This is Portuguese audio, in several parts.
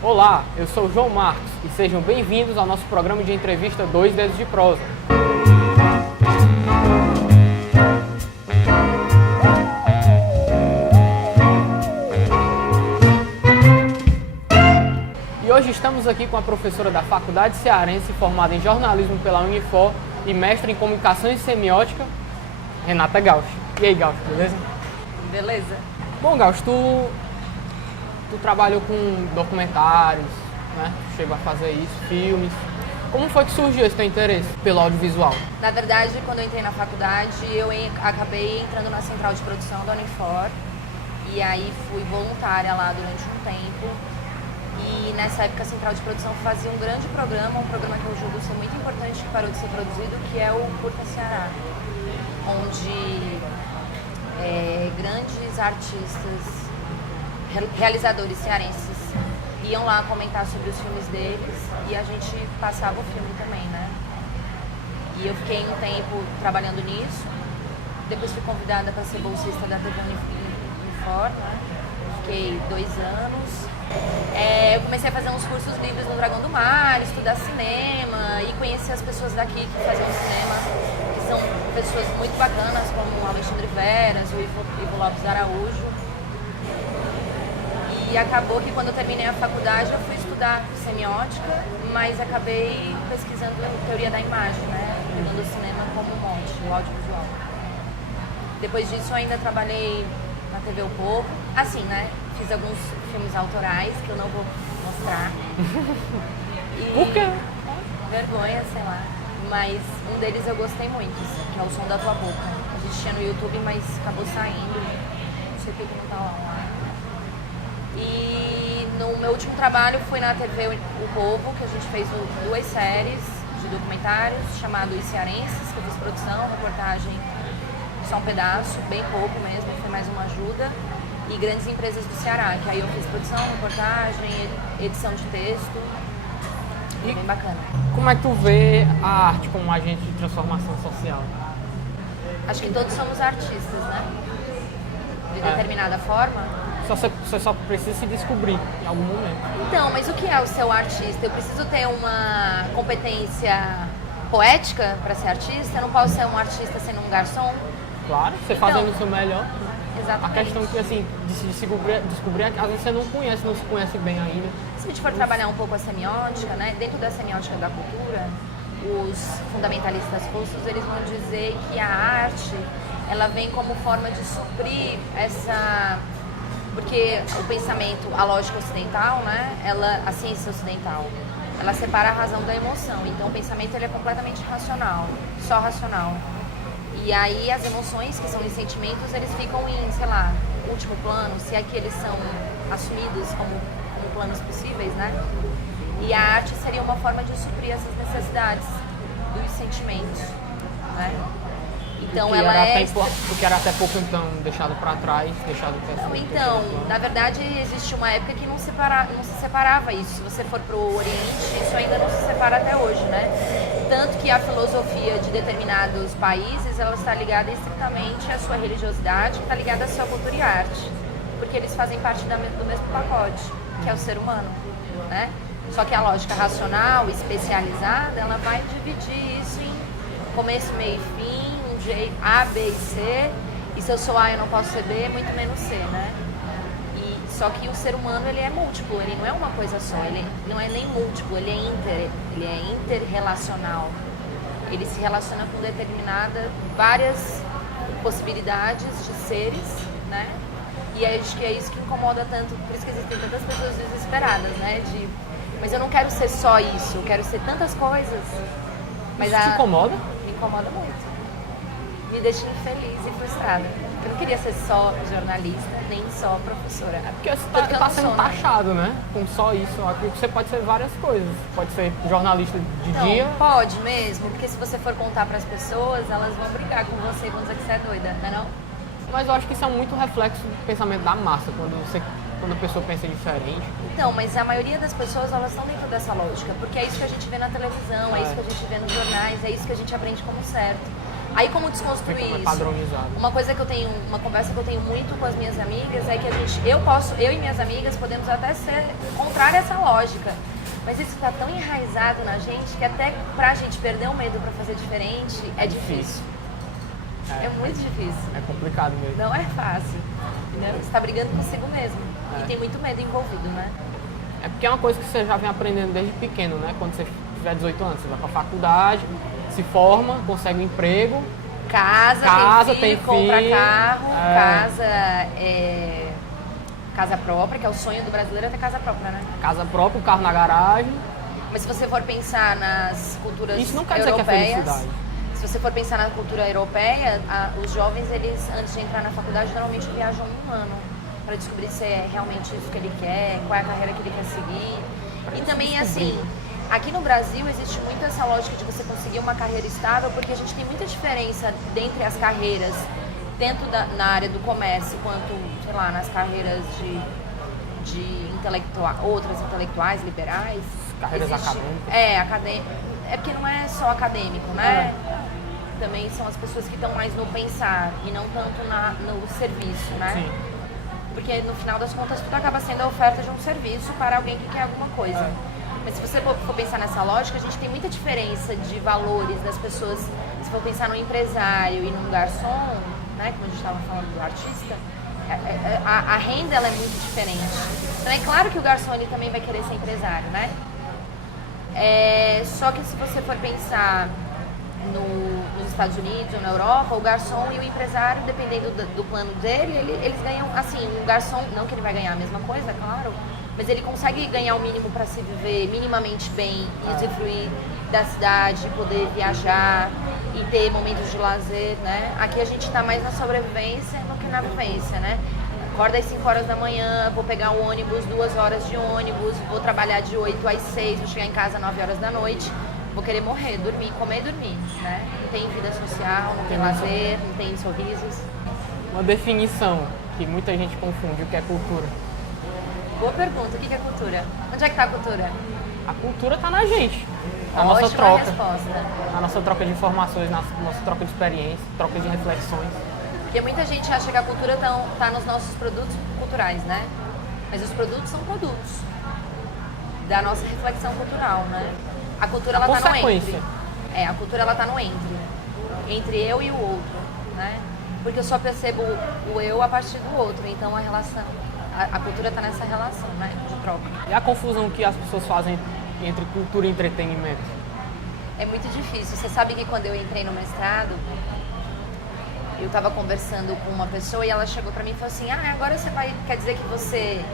Olá, eu sou o João Marcos e sejam bem-vindos ao nosso programa de entrevista Dois Dedos de Prosa. E hoje estamos aqui com a professora da Faculdade Cearense, formada em jornalismo pela Unifor e mestre em comunicação e semiótica, Renata Gauch. E aí, Gauch, beleza? Beleza. Bom, Gauch, tu trabalhou com documentários, né? Chegou a fazer isso, filmes. Como foi que surgiu esse teu interesse pelo audiovisual? Na verdade, quando eu entrei na faculdade, eu acabei entrando na central de produção da Unifor. E aí fui voluntária lá durante um tempo. E nessa época a central de produção fazia um grande programa, um programa que eu julgo ser muito importante, que parou de ser produzido, que é o Curta Ceará. Onde grandes artistas, realizadores cearenses iam lá comentar sobre os filmes deles e a gente passava o filme também, né? E eu fiquei um tempo trabalhando nisso, depois fui convidada para ser bolsista da TV Unifor, né? Fiquei 2 anos. Eu comecei a fazer uns cursos livres no Dragão do Mar, estudar cinema e conhecer as pessoas daqui que faziam cinema, que são pessoas muito bacanas, como o Alexandre Veras, o Ivo Lopes Araújo. E acabou que quando eu terminei a faculdade eu fui estudar semiótica, mas acabei pesquisando teoria da imagem, né? Pegando o cinema como mote, o audiovisual. Depois disso eu ainda trabalhei na TV O Povo, assim, né? Fiz alguns filmes autorais que eu não vou mostrar. Por quê? Vergonha, sei lá. Mas um deles eu gostei muito, que é O Som da Tua Boca. A gente tinha no YouTube, mas acabou saindo. Não sei por que não tá lá. E no meu último trabalho foi na TV O Povo, que a gente fez 2 séries de documentários, chamado Os Cearenses, que eu fiz produção, reportagem, só um pedaço, bem pouco mesmo, foi mais uma ajuda. E Grandes Empresas do Ceará, que aí eu fiz produção, reportagem, edição de texto. E bem bacana. Como é que tu vê a arte como um agente de transformação social? Acho que todos somos artistas, né? De determinada forma. Você só precisa se descobrir em algum momento. Então, mas o que é o seu artista? Eu preciso ter uma competência poética para ser artista? Eu não posso ser um artista sendo um garçom? Claro, você Então, fazendo o seu melhor. Exatamente. A questão que, assim, de se descobrir, às vezes você não se conhece bem ainda. Se a gente for trabalhar um pouco a semiótica, né? Dentro da semiótica da cultura, os fundamentalistas russos, eles vão dizer que a arte, ela vem como forma de suprir essa... Porque o pensamento, a lógica ocidental, né? A ciência ocidental, ela separa a razão da emoção. Então o pensamento ele é completamente racional, só racional. E aí as emoções, que são os sentimentos, eles ficam em, sei lá, último plano, se é que eles são assumidos como planos possíveis, né? E a arte seria uma forma de suprir essas necessidades dos sentimentos, né? Então ela o que era até pouco então deixado para trás, Então, na verdade, existe uma época que não se separava isso. Se você for pro Oriente, isso ainda não se separa até hoje, né? Tanto que a filosofia de determinados países, ela está ligada estritamente à sua religiosidade, está ligada à sua cultura e arte, porque eles fazem parte do mesmo pacote, que é o ser humano, né? Só que a lógica racional, especializada, ela vai dividir isso em começo, meio e fim, A, B e C, e se eu sou A eu não posso ser B, muito menos C, né? Só que o ser humano ele é múltiplo, ele não é uma coisa só, ele não é nem múltiplo, ele é interrelacional. Ele se relaciona com várias possibilidades de seres, né? E acho que é isso que incomoda tanto, por isso que existem tantas pessoas desesperadas, né? Mas eu não quero ser só isso, eu quero ser tantas coisas. Mas isso te incomoda? Me incomoda muito. Me deixa infeliz e frustrada. Eu não queria ser só jornalista, nem só professora. É porque você está sendo taxado, né? Com só isso. Eu acredito que você pode ser várias coisas. Pode ser jornalista de dia. Pode mesmo, porque se você for contar para as pessoas, elas vão brigar com você e vão dizer que você é doida, não é não? Mas eu acho que isso é muito reflexo do pensamento da massa, quando a pessoa pensa diferente. Então, mas a maioria das pessoas, elas estão dentro dessa lógica, porque é isso que a gente vê na televisão, é isso que a gente vê nos jornais, é isso que a gente aprende como certo. Aí como desconstruir Fica isso? padronizado. Uma conversa que eu tenho muito com as minhas amigas é que eu e minhas amigas podemos até ser contrária a essa lógica. Mas isso está tão enraizado na gente que até pra gente perder o medo para fazer diferente é difícil. É muito difícil. É complicado mesmo. Não é fácil. Entendeu? Você está brigando consigo mesmo. É. E tem muito medo envolvido, né? É porque é uma coisa que você já vem aprendendo desde pequeno, né? Quando você tiver 18 anos, você vai pra faculdade, se forma, consegue um emprego. Casa, tem filho, compra filho, carro, casa própria, que é o sonho do brasileiro é ter casa própria, né? Casa própria, o carro na garagem. Mas se você for pensar nas culturas Isso não quer dizer que é europeias, felicidade. se você for pensar na cultura europeia, os jovens, eles antes de entrar na faculdade, normalmente viajam um ano para descobrir se é realmente isso que ele quer, qual é a carreira que ele quer seguir. E também, assim, aqui no Brasil existe muito essa lógica de você conseguir uma carreira estável, porque a gente tem muita diferença dentre as carreiras, tanto na área do comércio quanto, sei lá, nas carreiras de outras intelectuais, liberais. Carreiras acadêmicas. É porque não é só acadêmico, né? Também são as pessoas que estão mais no pensar e não tanto no serviço, né? Sim. Porque no final das contas tudo acaba sendo a oferta de um serviço para alguém que quer alguma coisa. Mas se você for pensar nessa lógica, a gente tem muita diferença de valores das pessoas. Se for pensar no empresário e num garçom, né, como a gente estava falando do artista, a renda ela é muito diferente. Então é claro que o garçom ele também vai querer ser empresário, né? Só que se você for pensar nos Estados Unidos ou na Europa, o garçom e o empresário, dependendo do plano dele, eles ganham, assim, um garçom, não que ele vai ganhar a mesma coisa, claro, mas ele consegue ganhar o mínimo para se viver minimamente bem, usufruir da cidade, poder viajar e ter momentos de lazer, né? Aqui a gente está mais na sobrevivência do que na vivência, né? Acordo às 5 horas da manhã, vou pegar um ônibus, 2 horas de ônibus, vou trabalhar de 8 às 6, vou chegar em casa às 9 horas da noite, vou querer morrer, dormir, comer e dormir, né? Não tem vida social, não tem lazer, não tem sorrisos. Uma definição que muita gente confunde, o que é cultura? Boa pergunta, o que é cultura? Onde é que está a cultura? A cultura está na gente, na Ótima nossa troca, resposta. na nossa troca de informações, na nossa troca de experiência, troca de reflexões. Porque muita gente acha que a cultura está nos nossos produtos culturais, né? Mas os produtos são produtos da nossa reflexão cultural, né? A cultura ela está no entre. A cultura ela está no entre eu e o outro, né? Porque eu só percebo o eu a partir do outro, então a relação, a cultura está nessa relação, né? De troca. E a confusão que as pessoas fazem entre cultura e entretenimento? É muito difícil. Você sabe que quando eu entrei no mestrado, eu estava conversando com uma pessoa e ela chegou para mim e falou assim: agora quer dizer que você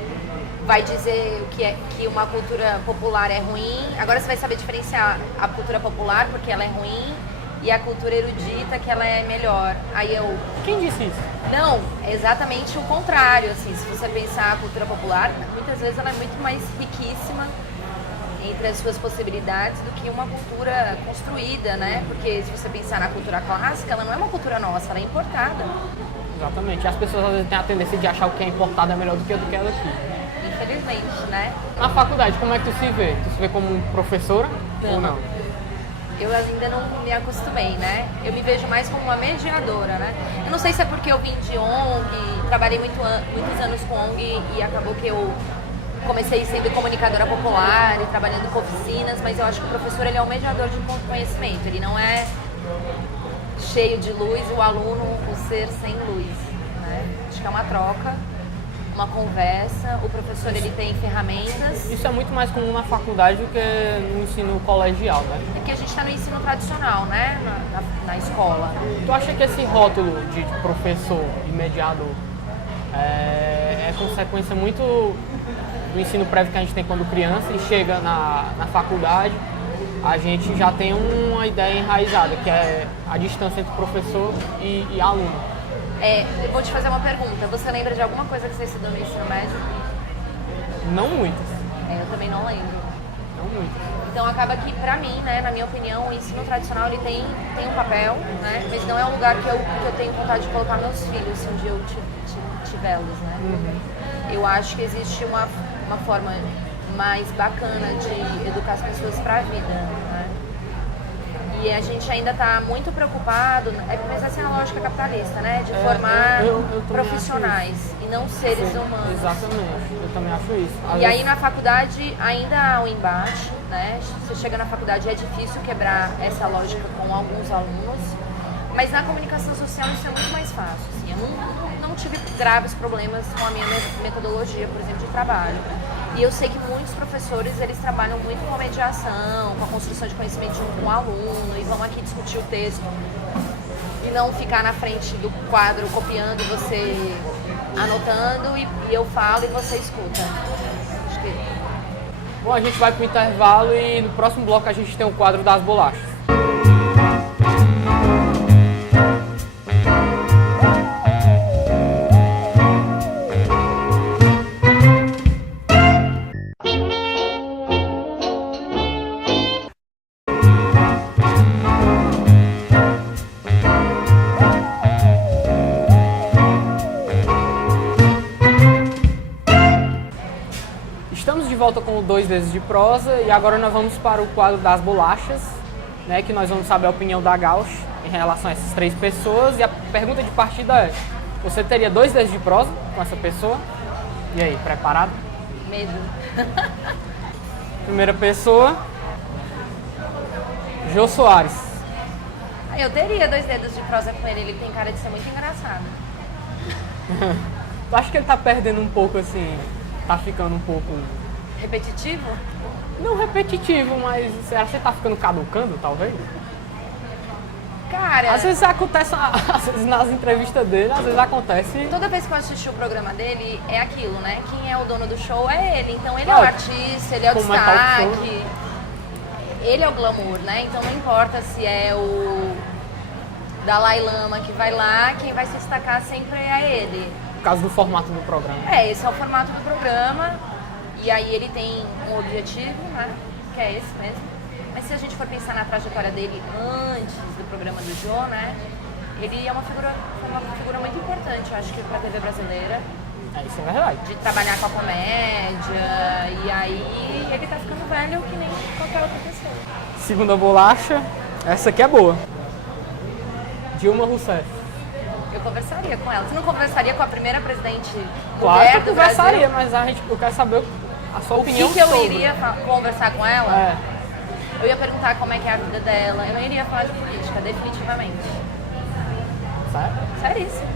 vai dizer que uma cultura popular é ruim, agora você vai saber diferenciar a cultura popular porque ela é ruim e a cultura erudita que ela é melhor. Aí eu... Quem disse isso? Não, é exatamente o contrário, assim, se você pensar a cultura popular, muitas vezes ela é muito mais riquíssima entre as suas possibilidades do que uma cultura construída, né? Porque se você pensar na cultura clássica, ela não é uma cultura nossa, ela é importada. Exatamente. E as pessoas às vezes têm a tendência de achar o que é importado é melhor do que é daqui. Infelizmente, né? Na faculdade, como é que tu se vê? Tu se vê como professora ou não? Eu ainda não me acostumei, né? Eu me vejo mais como uma mediadora, né? Eu não sei se é porque eu vim de ONG, trabalhei muitos anos com ONG e acabou que eu comecei sendo comunicadora popular e trabalhando com oficinas, mas eu acho que o professor ele é um mediador de conhecimento, ele não é cheio de luz, o aluno, o ser sem luz, né? Acho que é uma troca, uma conversa, o professor ele tem ferramentas. Isso é muito mais comum na faculdade do que no ensino colegial, né? É que a gente está no ensino tradicional, né? Na escola. Tu acha que esse rótulo de professor e mediador é consequência muito do ensino prévio que a gente tem quando criança e chega na faculdade, a gente já tem uma ideia enraizada, que é a distância entre professor e aluno. Eu vou te fazer uma pergunta. Você lembra de alguma coisa que você estudou no ensino médio? Não muitas. Eu também não lembro. Não muitas. Então acaba que, pra mim, né, na minha opinião, o ensino tradicional ele tem um papel, né, mas não é um lugar que eu tenho vontade de colocar meus filhos se um dia eu tivê-los, né? Eu acho que existe uma forma mais bacana de educar as pessoas para a vida, né? E a gente ainda está muito preocupado, mas essa é a lógica capitalista, né? De formar profissionais e não seres humanos. Exatamente, eu também acho isso. E aí na faculdade ainda há um embate, né? Você chega na faculdade é difícil quebrar essa lógica com alguns alunos, mas na comunicação social isso é muito mais fácil. Assim. Eu não tive graves problemas com a minha metodologia, por exemplo, de trabalho. E eu sei que muitos professores, eles trabalham muito com a mediação, com a construção de conhecimento junto com o aluno, e vão aqui discutir o texto. E não ficar na frente do quadro copiando, você anotando, e eu falo e você escuta. Acho que... Bom, a gente vai para o intervalo e no próximo bloco a gente tem o quadro das bolachas. Estamos de volta com o 2 vezes de prosa e agora nós vamos para o quadro das bolachas, né, que nós vamos saber a opinião da Gauch em relação a essas 3 pessoas. E a pergunta de partida é: você teria 2 vezes de prosa com essa pessoa? E aí, preparado? Medo. Primeira pessoa, Jô Soares. Eu teria 2 dedos de prosa com ele tem cara de ser muito engraçado. Tu acha que ele tá perdendo um pouco assim, tá ficando um pouco... Repetitivo? Não repetitivo, mas será que você tá ficando caducando, talvez? Cara... Às vezes acontece, às vezes nas entrevistas dele, às vezes acontece... Toda vez que eu assisti o programa dele, é aquilo, né? Quem é o dono do show é ele. Então ele é o artista, ele é o destaque. Ele é o glamour, né? Então não importa se é o Dalai Lama que vai lá, quem vai se destacar sempre é ele. Por causa do formato do programa. Esse é o formato do programa. E aí ele tem um objetivo, né? Que é esse mesmo. Mas se a gente for pensar na trajetória dele antes do programa do Jô, né? Ele é uma figura muito importante, eu acho que para a TV brasileira. Isso é verdade. De trabalhar com a comédia. E aí ele tá ficando velho que nem qualquer outra pessoa. Segunda bolacha, essa aqui é boa. Dilma Rousseff. Eu conversaria com ela. Você não conversaria com a primeira presidente Claro mulher que eu do Brasil? conversaria, mas eu quero saber a sua opinião que eu sobre. iria conversar com ela? É. Eu ia perguntar como é que é a vida dela. Eu não iria falar de política, definitivamente. Sério? Seríssimo.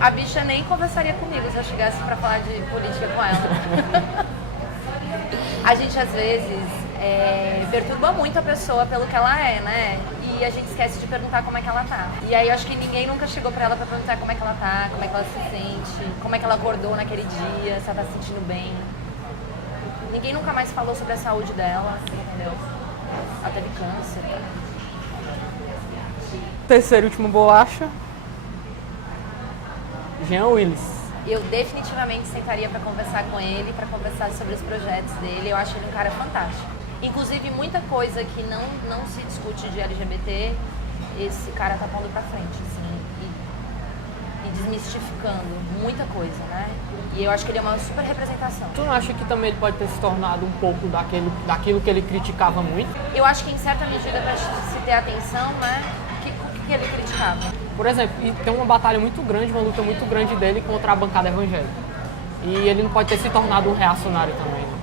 A bicha nem conversaria comigo se eu chegasse pra falar de política com ela. A gente, às vezes, perturba muito a pessoa pelo que ela é, né? E a gente esquece de perguntar como é que ela tá. E aí eu acho que ninguém nunca chegou pra ela pra perguntar como é que ela tá, como é que ela se sente, como é que ela acordou naquele dia, se ela tá se sentindo bem. Ninguém nunca mais falou sobre a saúde dela, entendeu? Ela teve câncer. Terceiro e último bolacha, Jean Willis. Eu definitivamente sentaria para conversar com ele, para conversar sobre os projetos dele. Eu acho ele um cara fantástico. Inclusive, muita coisa que não se discute de LGBT, esse cara tá pondo pra frente, assim, e desmistificando muita coisa, né? E eu acho que ele é uma super representação. Tu não acha que também ele pode ter se tornado um pouco daquilo que ele criticava muito? Eu acho que em certa medida, para se ter atenção, né? O que ele criticava? Por exemplo, tem uma batalha muito grande, uma luta muito grande dele contra a bancada evangélica. E ele não pode ter se tornado um reacionário também, né?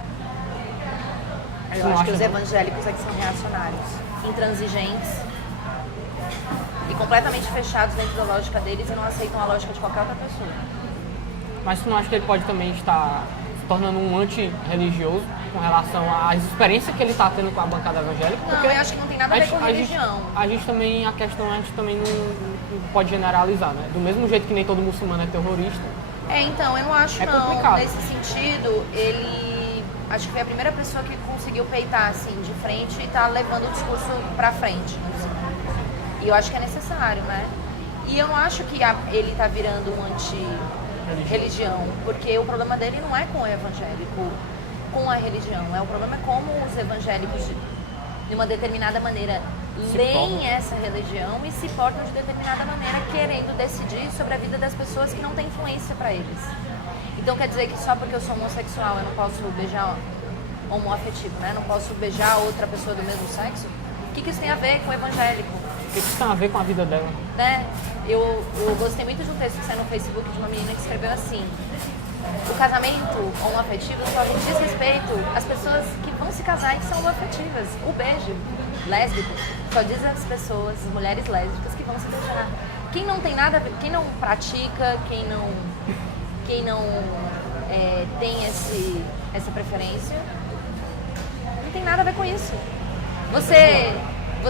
Eu acho que os evangélicos é que são reacionários, intransigentes e completamente fechados dentro da lógica deles e não aceitam a lógica de qualquer outra pessoa. Mas tu não acha que ele pode também estar se tornando um anti-religioso com relação às experiências que ele está tendo com a bancada evangélica? Não, eu acho que não tem nada a ver com religião. A gente também não pode generalizar, né? Do mesmo jeito que nem todo muçulmano é terrorista. Então, eu não acho não. Complicado. Nesse sentido, ele... Acho que foi a primeira pessoa que conseguiu peitar, assim, de frente e tá levando o discurso pra frente. Assim. E eu acho que é necessário, né? E eu não acho que ele tá virando um anti-religião, porque o problema dele não é com o evangélico, com a religião. O problema é como os evangélicos, de uma determinada maneira, leem essa religião e se portam de determinada maneira, querendo decidir sobre a vida das pessoas que não têm influência pra eles. Então quer dizer que só porque eu sou homossexual eu não posso beijar homoafetivo, né? Não posso beijar outra pessoa do mesmo sexo? O que isso tem a ver com o evangélico? O que isso tem a ver com a vida dela? Né? Eu gostei muito de um texto que saiu no Facebook de uma menina que escreveu assim: o casamento homoafetivo só diz respeito às pessoas que vão se casar e que são homoafetivas. O beijo lésbico só diz às pessoas, as mulheres lésbicas que vão se beijar. Quem não tem nada a ver, quem não pratica, quem não tem essa preferência, não tem nada a ver com isso. Você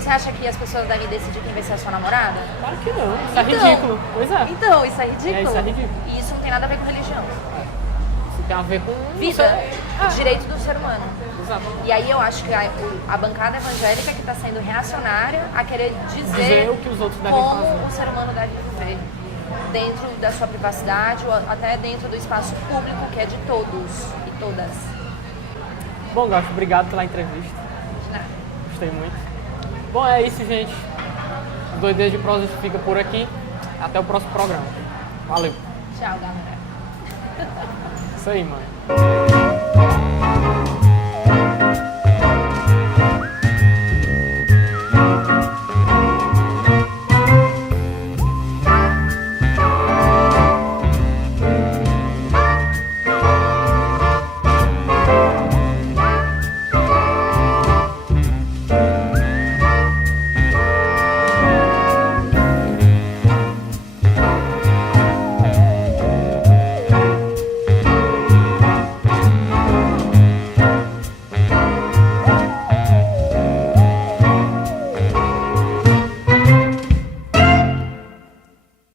acha que as pessoas devem decidir quem vai ser a sua namorada? Claro que não, isso é ridículo. Pois é. Então, isso é ridículo. Isso é ridículo. E isso não tem nada a ver com religião. Isso tem a ver com... Vida, direito do ser humano. Exato. E aí eu acho que a bancada evangélica que está sendo reacionária a querer dizer o que os outros devem como fazer. o ser humano deve viver dentro da sua privacidade ou até dentro do espaço público que é de todos e todas. Bom, Gato, obrigado pela entrevista. De nada. Gostei muito. Bom, é isso, gente. O Doideiras de Prosa fica por aqui. Até o próximo programa. Valeu. Tchau, galera. Isso aí, mano.